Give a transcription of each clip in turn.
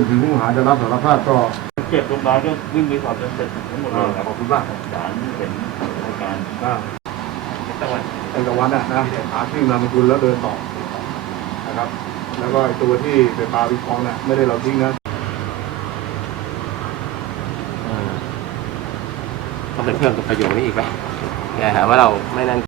นถึงผู้ต้องหาจะรับสารภาพก็เจ็บโรงพยาบาลก็วิ่งไปสอบจนเสร็จทั้งหมดเลยครับขอบคุณมากศาลเห็นอาการอ่าตะวันไอ้ตะวันอะนะหาชื่อนามสกุลแล้วเดินต่อนะครับ แล้วก็ไอ้ตัวที่เป็นปลาวิคองน่ะไม่ได้เราทิ้งนะต้องเป็นเพื่อนกับประโยคนี้อีกไหมอย่าหาว่าเราไม่นั่น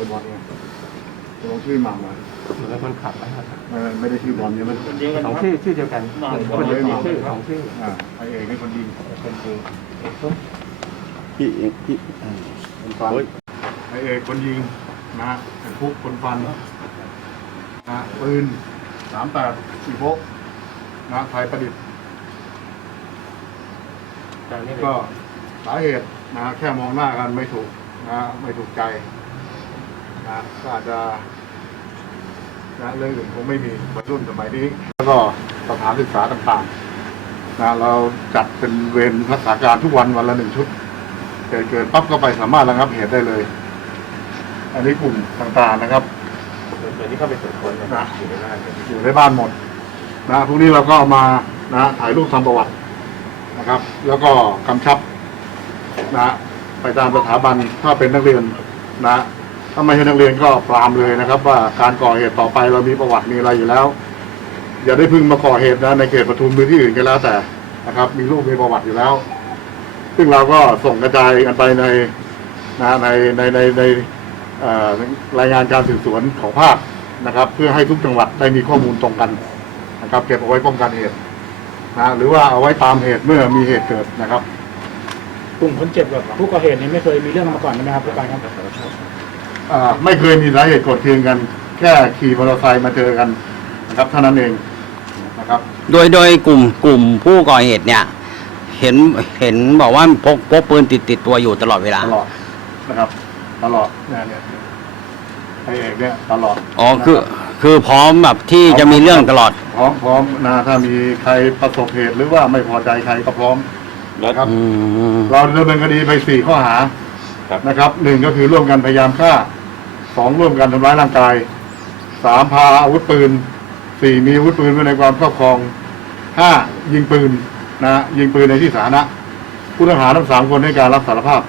ไอ้บอลเนี่ยลง ชื่อหม่ำมาเหมือนคนขับนะครับไม่ไม่ได้ชื่อบอลใช่ไหมคนเดียวกันสองครับชื่อชื่อเดียวกันคนเดียวกันชื่อสองชื่ออ่าไอเอกเป็นคนยิงเป็นจริงพี่พี่คนฟันไอเอกคนยิงนะไอฟุกคนฟันนะปืนสามแปดสี่พกนะไทยประดิษฐ์ตอนนี้ก็สาเหตุนะแค่มองหน้ากันไม่ถูกนะไม่ถูกใจนะก็อาจจะ นะเรื่องอื่นคงไม่มีวัยรุ่นสมัยนี้ แล้วก็สถานศึกษาต่างๆนะเราจัดเป็นเวรรักษาการทุกวันวันละหนึ่งชุดเกิดเกิดปั๊บก็ไปสามารถระงับเหตุได้เลย อันนี้กลุ่มต่างๆนะครับส่วนนี้เข้าไปตรวจค้นนะครับอยู่ในบ้านเนี่ยอยู่ในบ้านหมดนะพวกนี้เราก็เอามานะถ่ายรูปทำประวัตินะครับ แล้วก็กำชับนะไปตามสถาบันถ้าเป็นนักเรียนนะ ถ้าไม่ใช่นักเรียนก็ปรามเลยนะครับ ว่าการก่อเหตุต่อไปเรามีประวัติมีอะไรอยู่แล้ว อย่าได้พึ่งมาก่อเหตุนะในเขตปทุมหรือที่อื่นก็แล้วแต่นะครับ มีรูปมีประวัติอยู่แล้ว ซึ่งเราก็ส่งกระจายกันไปในนะในในในในรายงานการสืบสวนของภาคนะครับ เพื่อให้ทุกจังหวัดได้มีข้อมูลตรงกันนะครับเก็บเอาไว้ป้องกันเหตุนะหรือว่าเอาไว้ตามเหตุเมื่อมีเหตุเกิดนะครับ กลุ่มคนเจ็บกับผู้ก่อเหตุนี้ไม่เคยมีเรื่องมาก่อนใช่ไหมครับผู้การครับ อ่าไม่เคยมีสาเหตุโกรธเคืองกัน แค่ขี่มอเตอร์ไซค์มาเจอกันนะครับเท่านั้นเองนะครับโดยโดยกลุ่มกลุ่มผู้ก่อเหตุเนี่ย เห็นเห็นบอกว่าพกพกปืนติดติดตัวอยู่ตลอดเวลา ตลอดนะครับ ตลอดเนี่ยเนี่ยไอเอกเนี่ยตลอดอ๋อคือ นะครับคือพร้อมแบบที่จะมีเรื่องตลอด พร้อมพร้อมนะถ้ามีใครประสบเหตุหรือว่าไม่พอใจใครก็พร้อมนะครับ อืม เราดำเนินคดีไปสี่ข้อหาครับ นะครับหนึ่งก็คือร่วมกันพยายามฆ่า สองร่วมกันทำร้ายร่างกายสามพาอาวุธปืนสี่มีอาวุธปืนไว้ในความครอบครองห้ายิงปืนนะยิงปืนในที่สาธารณะผู้ต้องหาทั้งสามคนให้การรับสารภาพ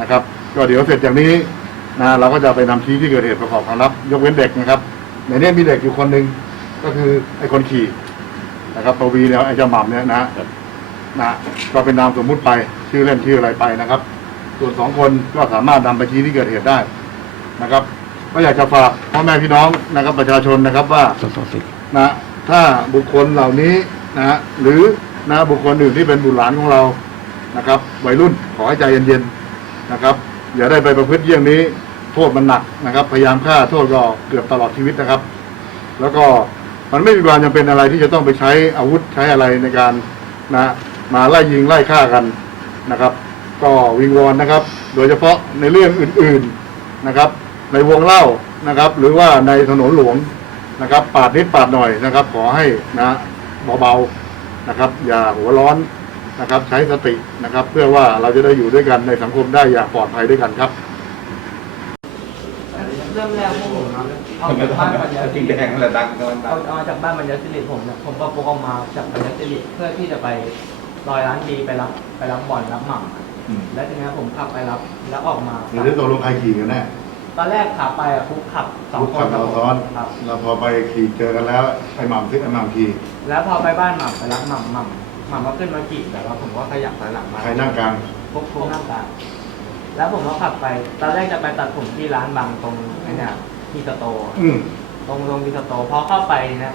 นะครับ ก็เดี๋ยวเสร็จจากนี้นะเราก็จะไปนำชี้ที่เกิดเหตุประกอบคำรับ ยกเว้นเด็กนะครับ ในนี้มีเด็กอยู่คนหนึ่งก็คือไอ้คนขี่นะครับปวีเนี่ยไอ้เจ้าหม่ำเนี่ยนะนะก็เป็นนามสมมุติไปชื่อเล่นชื่ออะไรไปนะครับ ส่วนสองคนก็สามารถนำไปชี้ที่เกิดเหตุได้ นะครับ ก็อยากจะฝากพ่อแม่พี่น้องนะครับประชาชนนะครับว่านะถ้าบุคคลเหล่านี้นะฮะหรือนะบุคคลอื่นที่เป็นบุตรหลานของเรานะครับ วัยรุ่นขอให้ใจเย็นๆนะครับ อย่าได้ไปประพฤติเยี่ยงนี้ โทษมันหนักนะครับ พยายามฆ่าโทษก็เกือบตลอดชีวิตนะครับ แล้วก็มันไม่มีความจำเป็นอะไรที่จะต้องไปใช้อาวุธใช้อะไรในการนะมาไล่ยิงไล่ฆ่ากันนะครับ ก็วิงวอนนะครับ โดยเฉพาะในเรื่องอื่น ๆนะครับ ในวงเล่านะครับ หรือว่าในถนนหลวงนะครับ ปาดนิดปาดหน่อยนะครับ ขอให้นะเบาๆนะครับ อย่าหัวร้อนนะครับ ใช้สตินะครับ เพื่อว่าเราจะได้อยู่ด้วยกันในสังคมได้อย่างปลอดภัยด้วยกันครับเริ่มแรกพวกผมเอาจากบ้านบรรยาสิริแดงระดังกำลังเอาเอาจากบ้านบรรยาสิริผมเนี่ยผมก็พกออกมาจากบรรยาสิริเพื่อที่จะไปลอยร้านดีไปรับไปรับบอลรับหม่ำแล้วทีเนี้ยผมขับไปรับแล้วออกมาหรือได้ตกลงใครขี่กันแน่ ตอนแรกขับไปอะฟุกขับสองลูกคขันบเราซ้อน ครับ เราพอไปขี่เจอกันแล้วไอ้หม่ำซิไอ้หม่ำขี่แล้วพอไปบ้านหม่ำไปรับหม่ำหม่ำหม่ำก็ขึ้นมาขี่แต่ว่าผมก็ขยับถอยหลังมาใครนั่งกลางพวกฟุกนั่งกลางแล้วผมก็ขับไป ตอนแรกจะไปตัดผมที่ร้านบางตรงไอ้เนี่ยที่สโตร์อืมตรงตรงที่สโตร์พอเข้าไปนะ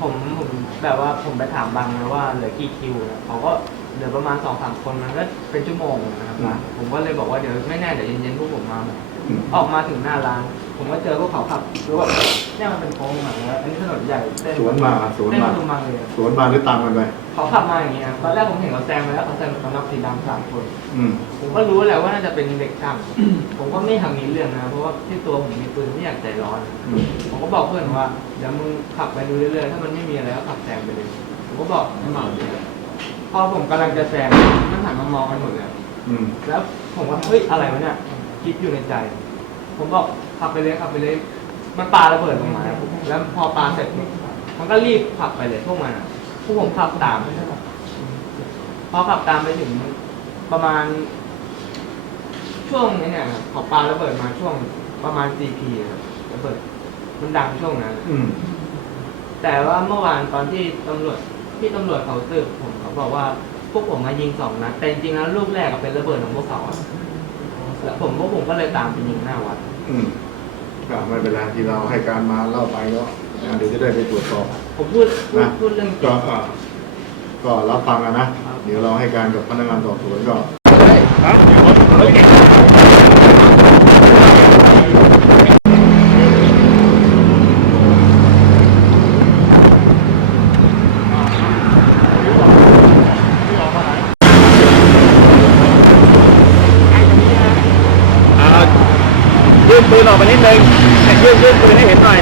ผมผมแบบว่าผมไปถามบางนะว่าเหลือกี่คิวนะเขาก็เหลือประมาณสองสามคนมันก็เป็นชั่วโมงนะครับนะผมก็เลยบอกว่าเดี๋ยวไม่แน่เดี๋ยวเย็นๆพวกผมมาใหม่ อืมออกมาถึงหน้าร้าน ผมก็เจอพวกเขาขับคือแบบเนี่ยมันเป็นโค้งอะแล้วอันนี้ถนนใหญ่เส้นสวนมาสวนเส้นมาปทุมมาเลยสวนมาหรือตามกันไป เขาขับมาอย่างเงี้ยตอนแรกผมเห็นเขาแซงไปแล้วเขาแซงเขานับสีดำสามคน อืม ผมก็รู้แหละว่าน่าจะเป็นเด็กช่าง ผมก็ไม่ทำนี้เรื่องนะ เพราะว่าที่ตัวผมมีปืนไม่อยากใจร้อน อืม ผมก็บอกเพื่อนว่าเดี๋ยวมึงขับไปดูเรื่อยๆ ถ้ามันไม่มีอะไรก็ขับแซงไปเลย ผมก็บอกให้เหมาเลยพอผมกำลังจะแซงมันหันมามองกันหมดเลย อืม แล้วผมว่าเฮ้ยอะไรวะเนี่ย คิดอยู่ในใจ ผมบอกขับไปเลยขับไปเลย มันปาระเบิดลงมาแล้วพอปาเสร็จปุ๊บมันก็รีบขับไปเลยพวกมันอะพวกผมขับตามพอขับตามไปถึงประมาณ ช่วงนี้เนี่ยครับเขาปาระเบิดมาช่วงประมาณ CP ครับระเบิด มันดังช่วงนั้นอืมแต่ว่าเมื่อวานตอนที่ตำรวจที่ตำรวจเขาสืบผมเขาบอกว่าพวกผมมายิงสองนัดแต่จริงๆแล้วลูกแรกอะเป็นระเบิดของพวกเขาอะ แล้วผมพวกผมก็เลยตามไปยิงหน้าวัด อืมก็ไม่เป็นไรที่เราให้การมาเล่าไปก็อ่าเดี๋ยวจะได้ไปตรวจสอบ ผมพูดพูดนะ พูดเรื่องจริก็ง อ่าก็รับฟังกันนะ เดี๋ยวเราให้การกับพนักงานสอบสวนก็ยื่นปืนออกมานิดนึง ยื่นยื่นปืนให้เห็นหน่อย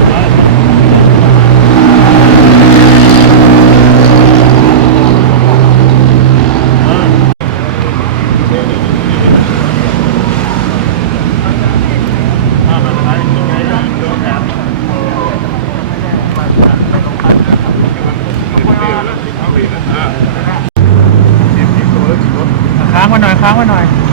ค้างมาหน่อยค้างมาหน่อย